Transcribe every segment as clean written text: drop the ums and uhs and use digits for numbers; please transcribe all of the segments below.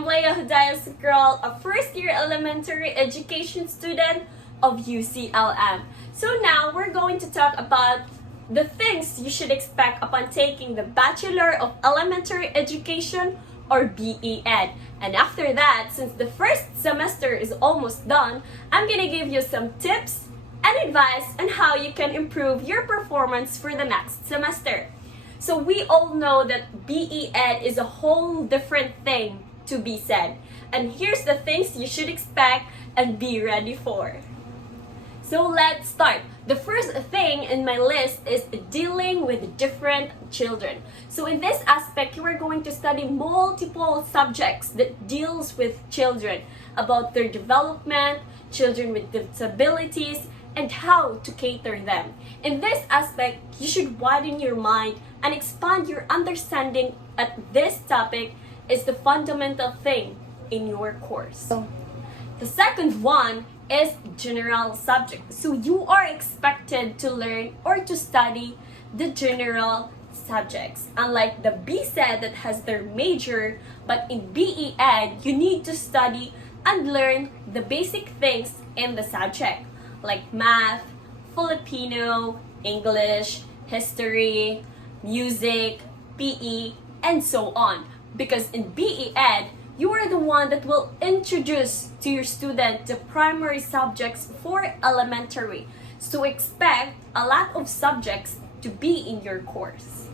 am Leah Sugarol, a first-year elementary education student of UCLM. So now we're going to talk about the things you should expect upon taking the Bachelor of Elementary Education or BE-Ed. And after that, since the first semester is almost done, I'm gonna give you some tips and advice on how you can improve your performance for the next semester. So we all know that BE-Ed is a whole different thing to be said. And here's the things you should expect and be ready for. So let's start. The first thing in my list is dealing with different children. So in this aspect, you are going to study multiple subjects that deals with children, about their development, children with disabilities, and how to cater them. In this aspect, you should widen your mind and expand your understanding at this topic is the fundamental thing in your course. The second one is general subject. So you are expected to learn or to study the general subjects. Unlike the BSED that has their major, but in BE-Ed, you need to study and learn the basic things in the subject, like math, Filipino, English, history, music, PE, and so on. Because in BE-Ed, you are the one that will introduce to your student the primary subjects for elementary. So expect a lot of subjects to be in your course.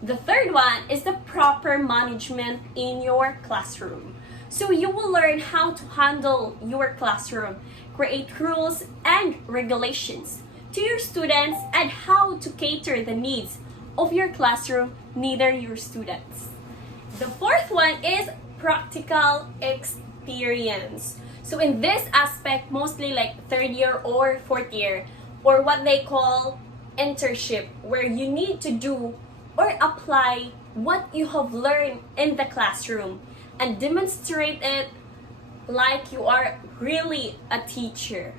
The third one is the proper management in your classroom. So you will learn how to handle your classroom, create rules and regulations to your students, and how to cater the needs of your classroom, neither your students. The fourth one is practical experience. So in this aspect, mostly like third year or fourth year, or what they call internship, where you need to do or apply what you have learned in the classroom and demonstrate it like you are really a teacher.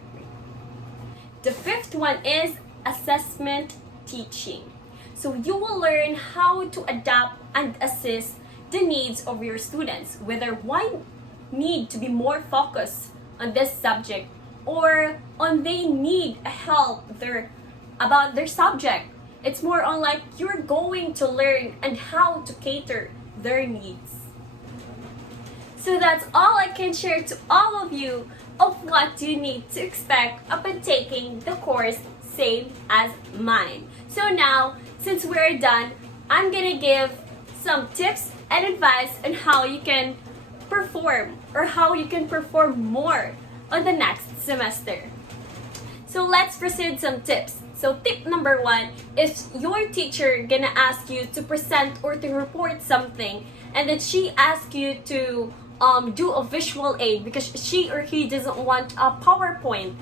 The fifth one is assessment teaching. So you will learn how to adapt and assist the needs of your students, whether one need to be more focused on this subject or on they need help about their subject. It's more on like you're going to learn and how to cater their needs. So that's all I can share to all of you of what you need to expect upon taking the course same as mine. So now, since we're done, I'm gonna give some tips and advice on how you can perform or how you can perform more on the next semester. So let's proceed some tips. So tip number one is your teacher gonna ask you to present or to report something, and then she asks you to do a visual aid because she or he doesn't want a PowerPoint.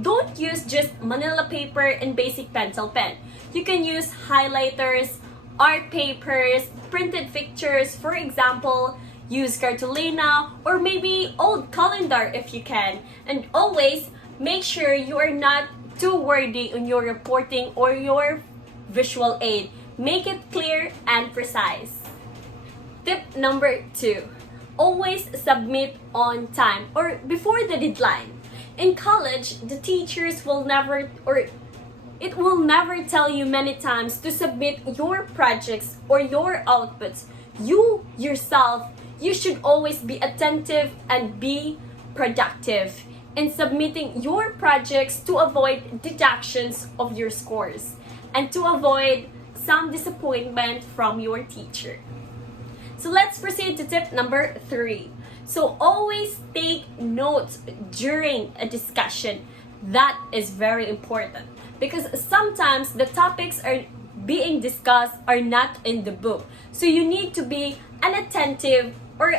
Don't use just manila paper and basic pencil pen. You can use highlighters, art papers, printed pictures, for example, use cartolina or maybe old calendar if you can. And always make sure you are not too wordy on your reporting or your visual aid. Make it clear and precise. Tip number two, always submit on time or before the deadline. In college, the teachers will never it will never tell you many times to submit your projects or your outputs. You yourself, you should always be attentive and be productive in submitting your projects to avoid deductions of your scores and to avoid some disappointment from your teacher. So let's proceed to tip number three. So always take notes during a discussion. That is very important because sometimes the topics are being discussed are not in the book. So you need to be an attentive or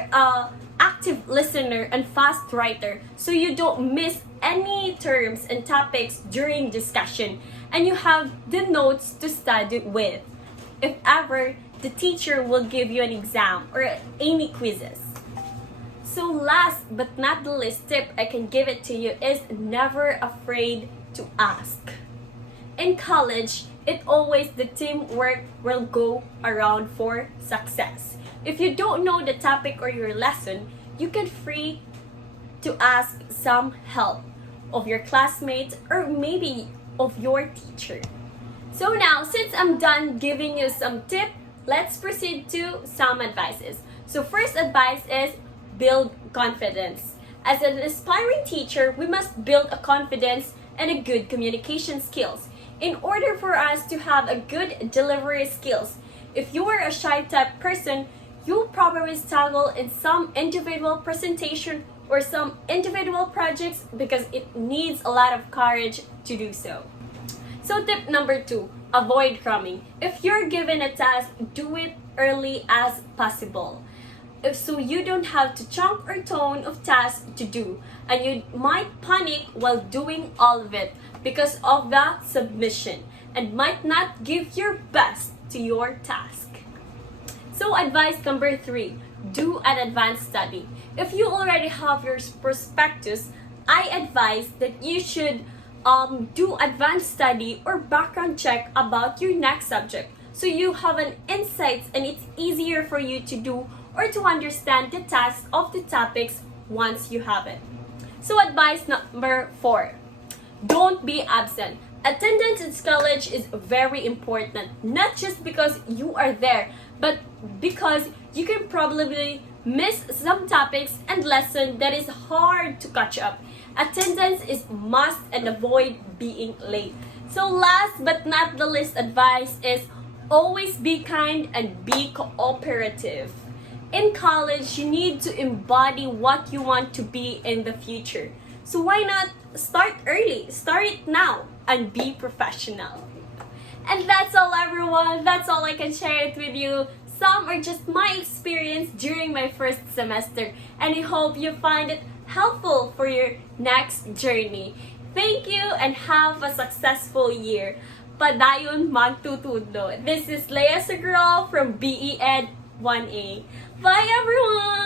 active listener and fast writer so you don't miss any terms and topics during discussion, and you have the notes to study with if ever the teacher will give you an exam or any quizzes. So last but not the least tip I can give it to you is never afraid to ask. In college, it always the teamwork will go around for success. If you don't know the topic or your lesson, you can free to ask some help of your classmates or maybe of your teacher. So now, since I'm done giving you some tips, let's proceed to some advices. So first advice is build confidence. As an aspiring teacher, we must build a confidence and a good communication skills in order for us to have a good delivery skills. If you are a shy type person, you'll probably struggle in some individual presentation or some individual projects because it needs a lot of courage to do so. So tip number 2, avoid cramming. If you're given a task, do it early as possible. If so you don't have to chunk or tone of tasks to do, and you might panic while doing all of it because of the submission and might not give your best to your task. So advice number 3, do an advanced study. If you already have your prospectus, I advise that you should do advanced study or background check about your next subject so you have an insight and it's easier for you to do or to understand the task of the topics once you have it. So advice number 4, don't be absent. Attendance in college is very important, not just because you are there, but because you can probably miss some topics and lesson that is hard to catch up. Attendance is must and avoid being late. So last but not the least advice is always be kind and be cooperative. In college, you need to embody what you want to be in the future. So why not start early? Start it now and be professional. And that's all, everyone. That's all I can share it with you. Some are just my experience during my first semester, and I hope you find it helpful for your next journey. Thank you and have a successful year. Padayon magtutundo. This is Leah Sugarol from BE Ed 1A. Bye, everyone!